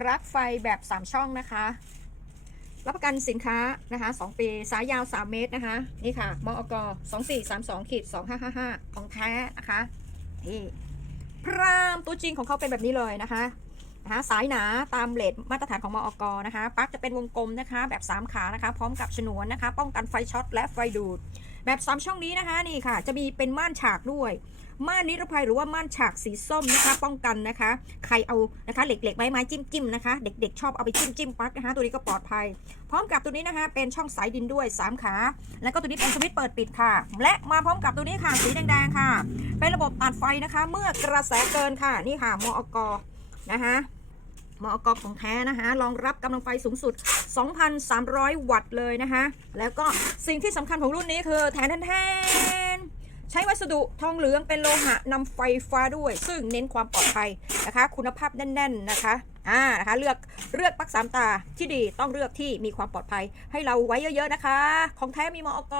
ปลั๊กไฟแบบ 3 ช่องนะคะ รับประกันสินค้านะคะ 2 ปี สายยาว 3 เมตรนะคะ นี่ค่ะ มอก2432ขีด2555 ของแท้นะคะ นี่พรามตัวจริงของเขาเป็นแบบนี้เลยนะคะนะคะสายหนาตามเลทมาตรฐานของมอกนะคะปลั๊กจะเป็นวงกลมนะคะ แบบ 3 ขานะคะ พร้อมกับฉนวนนะคะ ป้องกันไฟช็อตและไฟดูดแบบ3ช่องนี้นะคะนี่ค่ะ จะมีเป็นม่านฉากด้วย ม่านนิรภัยหรือว่าม่านฉากสีส้มนะคะ ป้องกันนะคะ ใครเอานะคะเหล็กๆไม้ไม้จิ้มจิ้มๆนะคะ เด็กๆ ชอบเอาไปจิ้มจิ้มๆปักนะคะ ตัวนี้ก็ปลอดภัย พร้อมกับตัวนี้นะคะ เป็นช่องสายดินด้วย 3 ขา แล้วก็ตัวนี้เป็นสวิตช์เปิดปิดค่ะ และมาพร้อมกับตัวนี้ค่ะสีแดงๆค่ะ เป็นระบบตัดไฟนะคะ เมื่อกระแสเกินค่ะนี่ค่ะมอกนะคะ มอกของแท้นะคะรองรับกำลังไฟสูงสุด 2,300 วัตต์เลยนะคะแล้วก็สิ่งที่สำคัญของรุ่นนี้คือแทนแทนใช้วัสดุทองเหลืองเป็นโลหะนำไฟฟ้าด้วย ซึ่งเน้นความปลอดภัยนะคะ คุณภาพแน่น ๆนะคะอ่านะคะเลือกเลือกปักสามตาที่ดีต้องเลือกที่มีความปลอดภัย ให้เราไว้เยอะ ๆ นะคะ ของแท้มีมอก